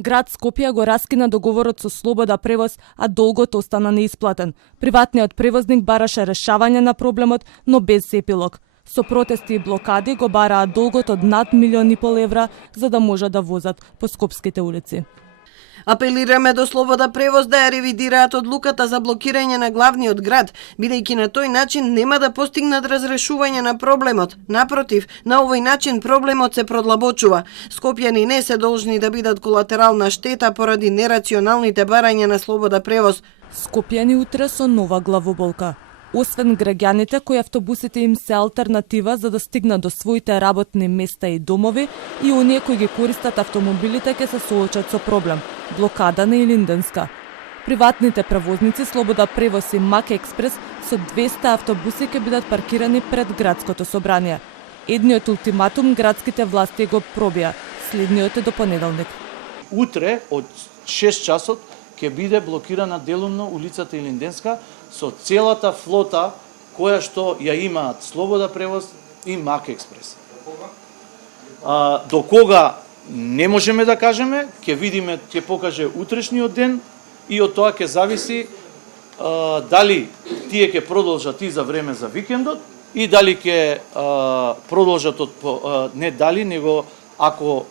Град Скопје го раскина договорот со Слобода превоз, а долгот остана неисплатен. Приватниот превозник бараше решавање на проблемот, но без епилог. Со протести и блокади го бараат долгот од над 1,5 милиони евра за да може да возат по скопските улици. Апелираме до Слобода превоз да ја ревидираат одлуката за блокирање на главниот град, бидејќи на тој начин нема да постигнат разрешување на проблемот. Напротив, на овој начин проблемот се продлабочува. Скопјани не се должни да бидат колатерална штета поради нерационалните барања на Слобода превоз. Скопјани утре со нова главоболка. Освен граѓаните кои автобусите им се алтернатива за да стигнат до своите работни места и домови, и оние кои ги користат автомобилите ќе се соочат со проблем – блокада на Илинденска. Приватните превозници Слобода превоз и Мак Експрес со 200 автобуси ќе бидат паркирани пред градското собрание. Едниот ултиматум градските власти го пробија, следниот е до понеделник. Утре од 6 часот ќе биде блокирана делумно улицата Илинденска со целата флота која што ја имаат Слобода превоз и Мак Експрес. До кога не можеме да кажеме, ќе видиме, ќе покаже утрешниот ден и од тоа ќе зависи дали тие ќе продолжат и за време за викендот и дали ќе продолжат не дали, него ако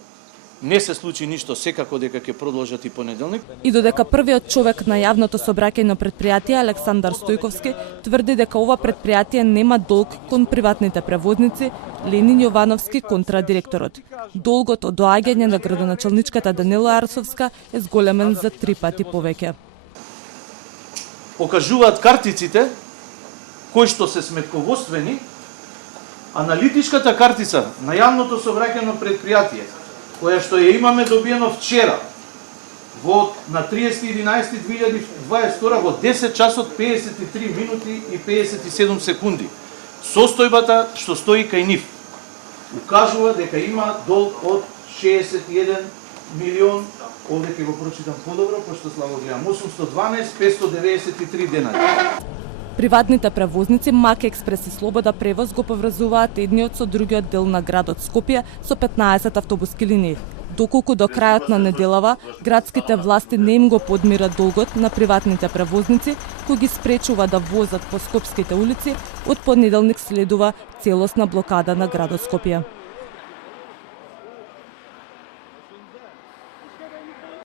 не се случи ништо, секако дека ќе продолжат и понеделник. И додека првиот човек на јавното собраќајно предпријатие Александар Стојковски тврди дека ова предпријатие нема долг кон приватните превозници, Ленин Јовановски контрадиректорот. Долгот од доаѓање на градоначалничката Данила Арсовска е зголемен за 3 пати повеќе. Покажуваат картиците кои што се сметководствени, аналитичката картица на јавното собраќајно предпријатие која што ја имаме добиено вчера на 30.11.2022 во 10 часот 53 минути и 57 секунди. Состојбата што стои кај нив укажува дека има долг од 61 милион, овде ќе го прочитам подобро, пошто слабо гледам, 812.593 денари. Приватните превозници Мак Експрес и Слобода превоз го поврзуваат едниот со другиот дел на градот Скопје со 15 автобуски линии. Доколку до крајот на неделава градските власти не им го подмират долгот на приватните превозници кои ги спречува да возат по скопските улици, од понеделник следува целосна блокада на градот Скопје.